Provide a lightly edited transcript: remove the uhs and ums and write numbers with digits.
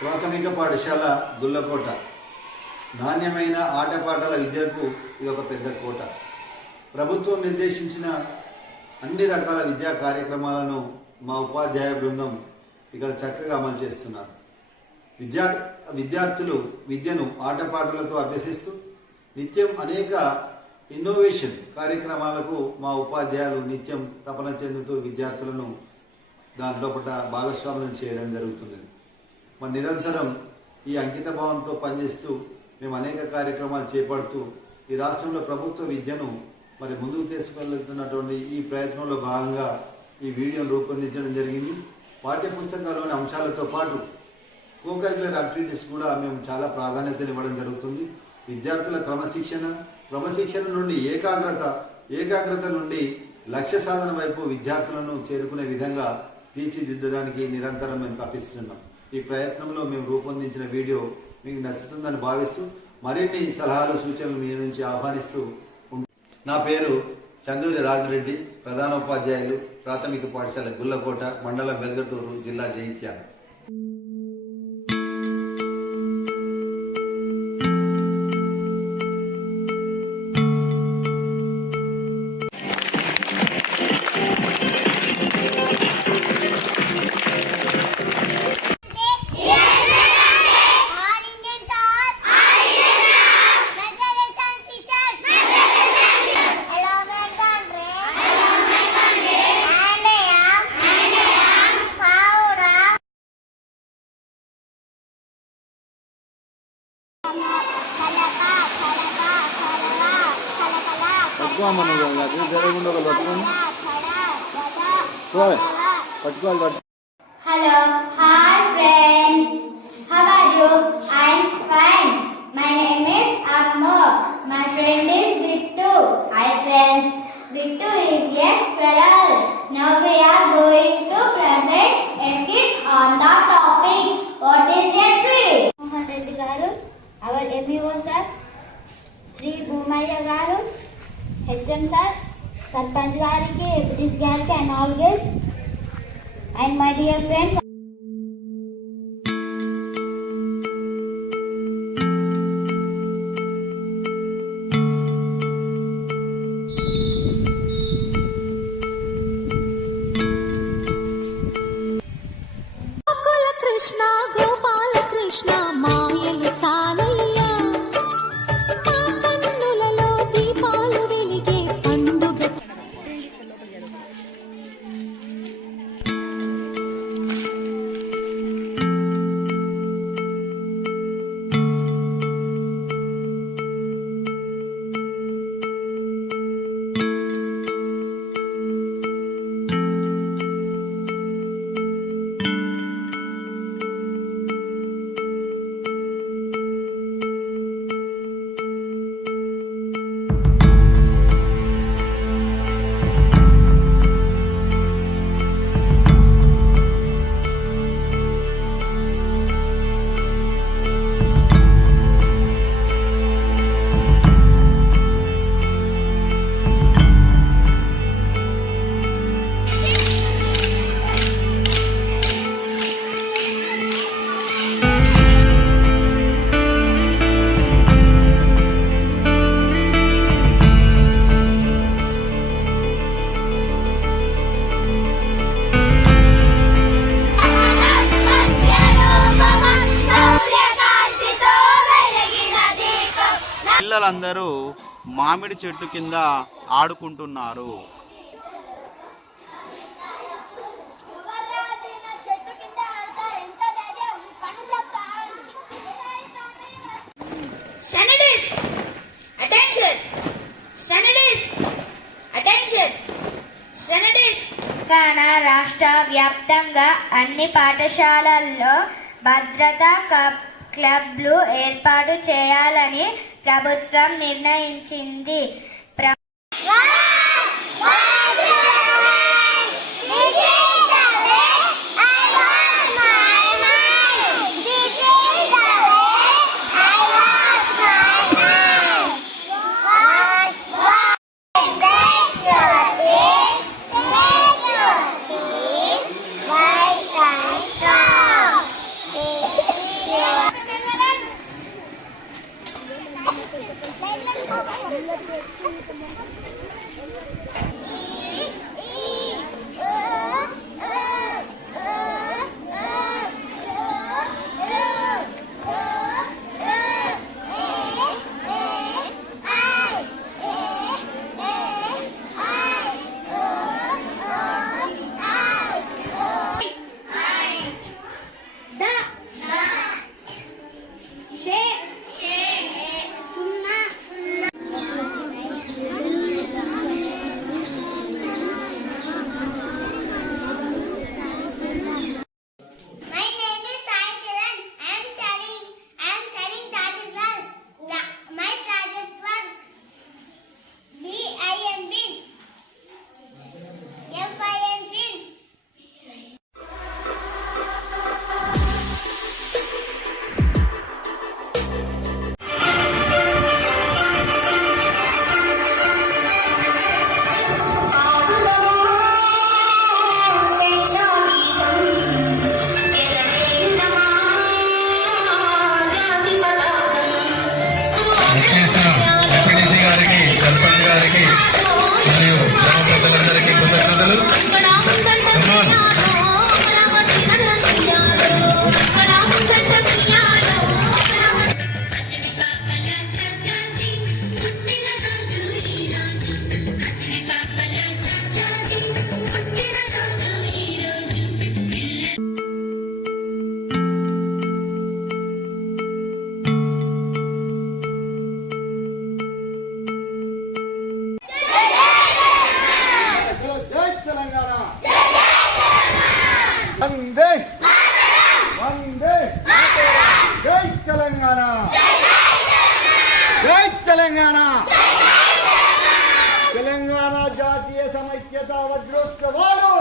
ప్రాథమిక పాఠశాల గుల్లకోట. నాణ్యమైన ఆటపాటల విద్యకు ఇది ఒక పెద్ద కోట. ప్రభుత్వం నిర్దేశించిన అన్ని రకాల విద్యా కార్యక్రమాలను మా ఉపాధ్యాయ బృందం ఇక్కడ చక్కగా అమలు చేస్తున్నారు. విద్యార్థులు విద్యను ఆటపాటలతో అభ్యసిస్తూ నిత్యం అనేక ఇన్నోవేషన్ కార్యక్రమాలకు మా ఉపాధ్యాయులు నిత్యం తపన చెందుతూ విద్యార్థులను దాంట్లో భాగస్వామ్యం చేయడం జరుగుతుంది. మరి నిరంతరం ఈ అంకిత భావంతో పనిచేస్తూ మేము అనేక కార్యక్రమాలు చేపడుతూ ఈ రాష్ట్రంలో ప్రభుత్వ విద్యను మరి ముందుకు తీసుకెళ్తున్నటువంటి ఈ ప్రయత్నంలో భాగంగా ఈ వీడియోను రూపొందించడం జరిగింది. పాఠ్య పుస్తకాల్లోని అంశాలతో పాటు కోకరికులర్ యాక్టివిటీస్ కూడా మేము చాలా ప్రాధాన్యతను ఇవ్వడం జరుగుతుంది. విద్యార్థుల క్రమశిక్షణ నుండి ఏకాగ్రత నుండి లక్ష్య సాధన వైపు విద్యార్థులను చేరుకునే విధంగా తీర్చిదిద్దడానికి నిరంతరం మేము తప్పిస్తున్నాం. ఈ ప్రయత్నంలో మేము రూపొందించిన వీడియో మీకు నచ్చుతుందని భావిస్తూ మరిన్ని సలహాలు సూచనలు మీ నుంచి ఆహ్వానిస్తూ నా పేరు చందూరి రాజిరెడ్డి, ప్రధానోపాధ్యాయులు, ప్రాథమిక పాఠశాల గుల్లకోట, మండలం వెల్గటూరు, జిల్లా Jagtial. Hello, hi friends. How are you? I'm fine. My name is Amor. My friend is Bittu. Hi friends. Bittu is a squirrel. Now we are going to present a skit on the topic. What is a tree? Mohan Reddy garu, our MEO sir, Sri Bhumaya garu, HM sir, Sarpanch gariki, British gariki and all guests. And my dear friends, Gokula Krishna, Gopala Krishna, మాయలు చాలయ్యా, మా కన్నులలో దీపాలు వెలిగే పండుగ. పిల్లలందరూ మామిడి చెట్టు కింద ఆడుకుంటున్నారు. తెలంగాణ రాష్ట్ర వ్యాప్తంగా అన్ని పాఠశాలల్లో భద్రతా క్లబ్లు ఏర్పాటు చేయాలని ప్రభుత్వం నిర్ణయించింది. గారికి మరియు గ్రామ ప్రజలందరికీ కృతజ్ఞతలు. జై తెలంగాణ. వందే వందే జై తెలంగాణ. జై తెలంగాణ. తెలంగాణ జాతీయ సమైక్యత వజ్రోత్సవాలు